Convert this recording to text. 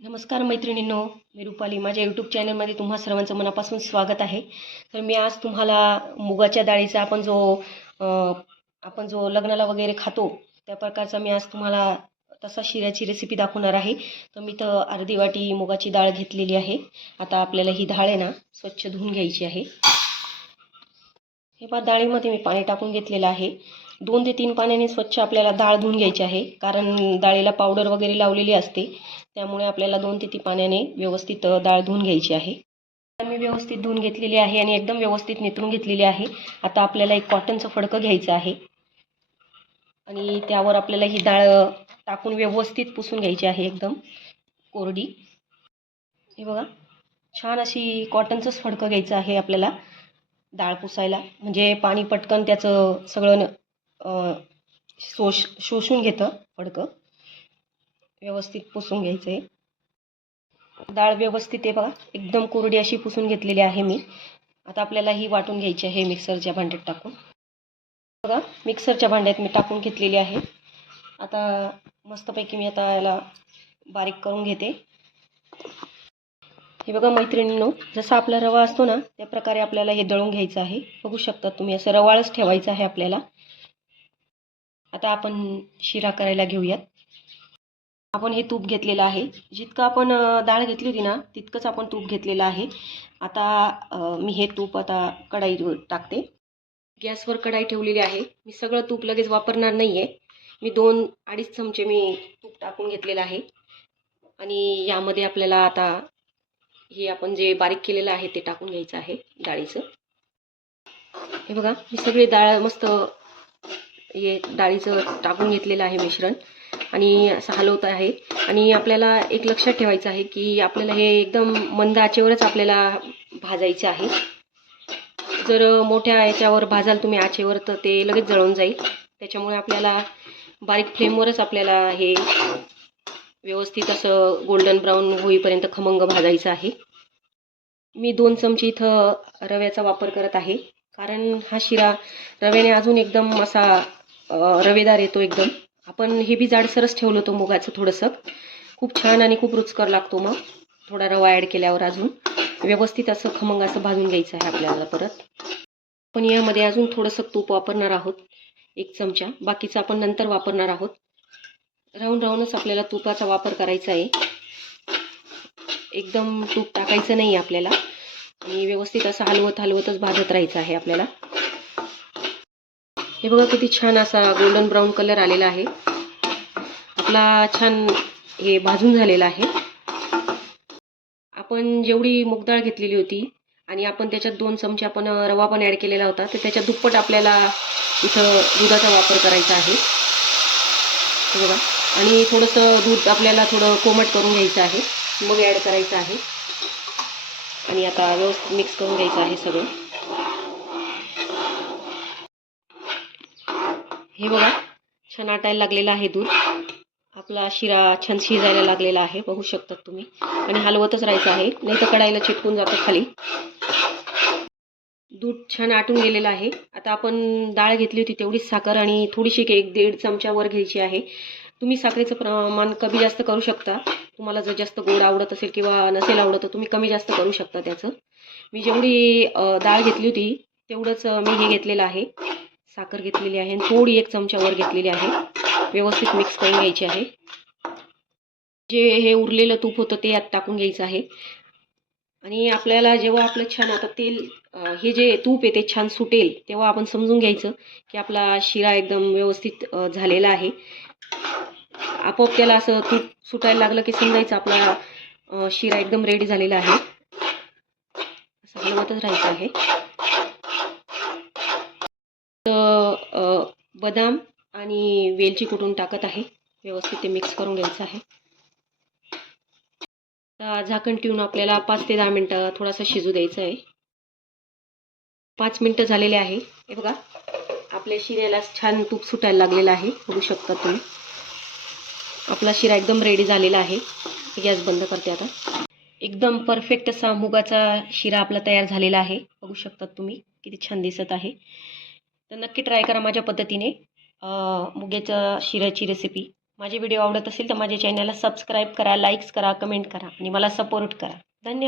नमस्कार मैत्रिणींनो, मी रुपाली. माझ्या यूट्यूब चॅनलमध्ये तुम्हा सर्वांचं मनापासून स्वागत आहे. तर मी आज तुम्हाला मुगाच्या डाळीचा आपण जो लग्नाला वगैरे खातो त्या प्रकारचा मी आज तुम्हाला तसा शिऱ्याची रेसिपी दाखवणार आहे. तर मी तर अर्धी वाटी मुगाची डाळ घेतलेली आहे. आता आपल्याला ही डाळ आहे ना स्वच्छ धुवून घ्यायची आहे. हे पहा, डाळीमध्ये मी पाणी टाकून घेतलेलं आहे. 2 ते 3 पाण्याने स्वच्छ आपल्याला डाळ धुवून घ्यायची आहे, कारण डाळीला पावडर वगैरे लावलेली असते. त्यामुळे आपल्याला 2 ते 3 पाण्याने व्यवस्थित डाळ धुवून घ्यायची आहे. मी व्यवस्थित धुवून घेतलेली आहे आणि एकदम व्यवस्थित निथळून घेतलेली आहे. आता आपल्याला एक कॉटनचं फडकं घ्यायचं आहे आणि त्यावर आपल्याला ही डाळ टाकून व्यवस्थित पुसून घ्यायची आहे, एकदम कोरडी. हे बघा, छान अशी कॉटनचंच फडकं घ्यायचं आहे आपल्याला डाळ पुसायला, म्हणजे पाणी पटकन त्याचं सगळं शोषून घेतं फडकं. व्यवस्थित पुसून घ्यायचं आहे. डाळ व्यवस्थित आहे बघा, एकदम कोरडी अशी पुसून घेतलेली आहे मी. आता आपल्याला ही वाटून घ्यायची आहे मिक्सरच्या भांड्यात टाकून. बघा, मिक्सरच्या भांड्यात मी टाकून घेतलेली आहे. आता मस्तपैकी मी आता याला बारीक करून घेते. हे बघा मैत्रिणींनो, जसा आपला रवा असतो ना त्या प्रकारे आपल्याला हे दळून घ्यायचं आहे. बघू शकता तुम्ही, असं रवाळच ठेवायचं आहे आपल्याला. आता आपण शिरा करायला घेऊयात. आपण हे तूप घेतलेलं आहे. जितकं आपण डाळ घेतली होती ना तितकंच आपण तूप घेतलेलं आहे. आता मी हे तूप आता कढईवर टाकते. गॅसवर कढई ठेवलेली आहे. मी सगळं तूप लगेच वापरणार नाही आहे. मी 2-2.5 चमचे मी तूप टाकून घेतलेलं आहे. आणि यामध्ये आपल्याला आता हे आपण जे बारीक केलेलं आहे ते टाकून घ्यायचं आहे डाळीचं. हे बघा, मी सगळी डाळ मस्त हे डाळीचं टाकून घेतलेलं आहे मिश्रण आणि असं हलवत आहे. आणि आपल्याला एक लक्षात ठेवायचं आहे की आपल्याला हे एकदम मंद आचेवरच आपल्याला भाजायचं आहे. जर मोठ्या याच्यावर भाजाल तुम्ही आचेवर तर ते लगेच जळून जाईल. त्याच्यामुळे आपल्याला बारीक फ्लेमवरच आपल्याला हे व्यवस्थित असं गोल्डन ब्राऊन होईपर्यंत खमंग भाजायचं आहे. मी 2 चमचे इथं रव्याचा वापर करत आहे, कारण हा शिरा रव्याने अजून एकदम असा रवेदार येतो एकदम. आपण हे बी जाडसरच ठेवलं होतं मुगाचं थोडंसं, खूप छान आणि खूप रुचकर लागतो. मग थोडा रवा ॲड केल्यावर अजून व्यवस्थित असं खमंग असं भाजून घ्यायचं आहे आपल्याला. परत पण यामध्ये अजून थोडंसं तूप वापरणार आहोत, 1 चमचा. बाकीचं आपण नंतर वापरणार आहोत. राहूनच आपल्याला तुपाचा वापर करायचा आहे. एकदम तूप टाकायचं नाही आपल्याला आणि व्यवस्थित असं हलवतच भाजत राहायचं आहे आपल्याला. हे बघा, किती छान असा गोल्डन ब्राऊन कलर आलेला आहे आपला. छान हे भाजून झालेलं आहे. आपण जेवढी मूग डाळ घेतलेली होती आणि आपण त्याच्यात 2 चमचे आपण रवा पण ॲड केलेला होता, तर त्याच्या दुप्पट आपल्याला इथं दुधाचा वापर करायचा आहे. हे बघा, आणि थोडंसं दूध आपल्याला थोडं कोमट करून घ्यायचं आहे, मग ॲड करायचं आहे. आणि आता व्यवस्थित मिक्स करून घ्यायचं आहे सगळं. हे बघा, छान आटायला लागलेलं आहे दूध. आपला शिरा छान शिजायला लागलेला आहे, बघू शकतात तुम्ही. आणि हलवतच राहायचं आहे, नाही तर कढाईला चिटकून जातं खाली. दूध छान आटून गेलेलं आहे. आता आपण डाळ घेतली होती तेवढीच साखर आणि थोडीशी 1-1.5 चमचा वर घ्यायची आहे. तुम्ही साखरेचं प्रमाण कमी जास्त करू शकता. तुम्हाला जर जास्त गोड आवडत असेल किंवा नसेल आवडत तर तुम्ही कमी जास्त करू शकता त्याचं. मी जेवढी डाळ घेतली होती तेवढंच मी हे घेतलेलं आहे, साखर घेतलेली आहे आणि थोडी 1 चमचा वर घेतलेली आहे. व्यवस्थित मिक्स करून घ्यायची आहे. जे हे उरलेलं तूप होतं ते यात टाकून घ्यायचं आहे. आणि आपल्याला जेव्हा आपलं छान आता तेल हे जे तूप आहे ते छान सुटेल तेव्हा आपण समजून घ्यायचं की आपला शिरा एकदम व्यवस्थित झालेला आहे. आपोआप त्याला असं तूप सुटायला लागलं की समजायचं आपला शिरा एकदम रेडी झालेला आहे. असं हलवतच राहायचं आहे. बदाम आणि वेलची कुटून टाकत आहे. व्यवस्थित ते मिक्स करून घ्यायचं आहे. झाकण ठेवून आपल्याला 5 ते 10 मिनटं थोडासा शिजू द्यायचं आहे. 5 मिनटं झालेले आहे. हे बघा, आपल्या शिऱ्याला छान तूप सुटायला लागलेलं आहे, बघू शकता तुम्ही. आपला शिरा एकदम रेडी झालेला आहे. गॅस बंद करते आता. एकदम परफेक्ट असा मुगाचा शिरा आपला तयार झालेला आहे, बघू शकता तुम्ही. किती छान दिसत आहे. तर नक्की ट्राय करा माझ्या पद्धतीने मुगाच्या शिऱ्याची रेसिपी. माझे व्हिडिओ आवडत असेल तर माझ्या चॅनलला सबस्क्राईब करा, लाईक्स करा, कमेंट करा आणि मला सपोर्ट करा. धन्यवाद.